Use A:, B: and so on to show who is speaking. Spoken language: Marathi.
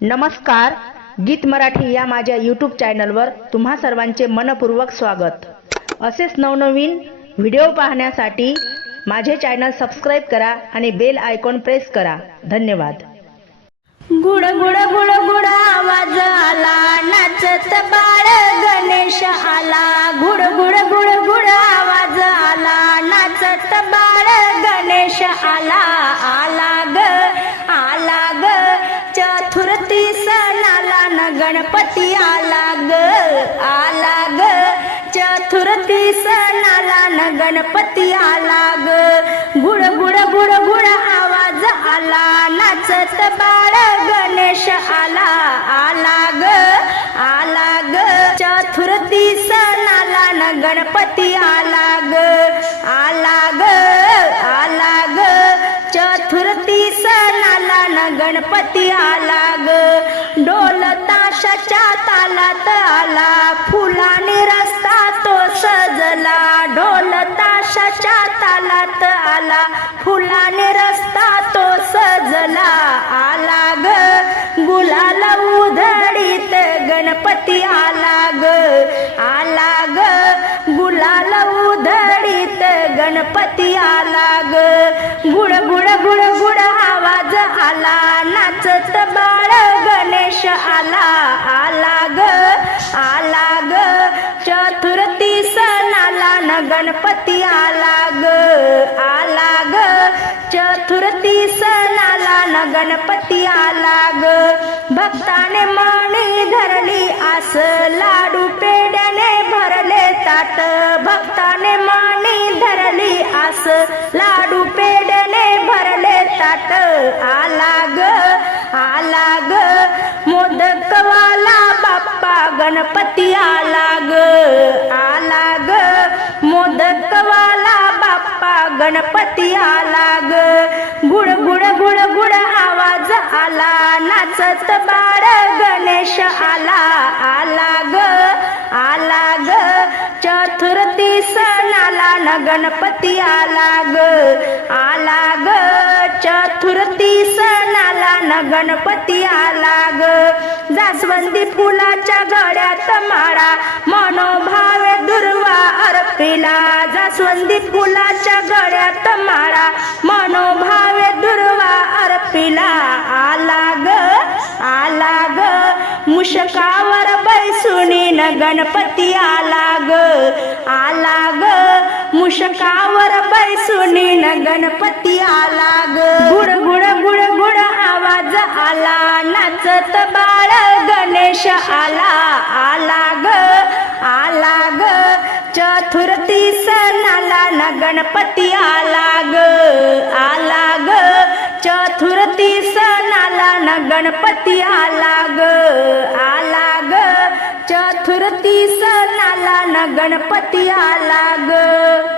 A: नमस्कार गीत मराठी या माझ्या यूट्यूब चॅनलवर तुम्हा सर्वांचे मनपूर्वक स्वागत. असेच नवनवीन व्हिडिओ पाहण्यासाठी माझे चॅनल सबस्क्राईब करा आणि बेल आयकॉन प्रेस करा. धन्यवाद.
B: गुड गुड गुड गुड आवाज आला नाचत बाळ गणेश आला. गुड गुड गुड गुड आवाज आला नाचत बाळ गणेश आला. गणपती आला ग आला ग. चतुर्थी सणाला न गणपती आला ग. गुड गुड गुड गुड आवाज आला. नाचत बाळ गणेश आला आला ग आला ग. चतुर्थी सणाला न गणपती आला ग आला ग आला ग. चतुर्थी सणाला न गणपती आला ग. डोलताशाच्या तालात आला. फुलाने रस्ता तो सजला. डोलताशाच्या तालात आला. फुलाने रस्ता तो सजला. आला ग. गुलाल उधळीत गणपती आला. गणपती आला ग गुड गुड गुड गुड आवाज आला. नाचत बाळ गणेश आला. आला ग आला ग. चतुर्थी सणाला न गणपती आला ग आला ग चतुर्थी सणाला न गणपती आला ग भक्ताने मणी धरली आस. लाडू पेड्याने भरले ताट. भक्ताने मणी धरली लाडू पेडले भरले ताट. आला ग आला ग मोदकवाला बाप्पा गणपती आला ग आला ग मोदकवाला बाप्पा गणपती आला ग गुड गुड गुड गुड आवाज आला नाचत बाळ गणेश आला. आला चतुर्थी सणाला न गणपती आला ग. आला ग. चतुर्थी सणाला न गणपती आला ग. जास्वंदी फुलाच्या गड्यात माळा मनोभावे दुर्वा अर्पिला. जास्वंदी फुलाच्या मुशकावर बैसुनी न गणपती आला ग आला ग मुशकावर बैसुनी न गणपती आला ग गुड गुड गुड गुड आवाज आला नाचत बाळ गणेश आला आला ग आला ग चतुर्थी सणाला न गणपती आला ग आला ग चतुर्थी सणाला न गणपती आला चतुर्थी सणाला न गणपती आला ग.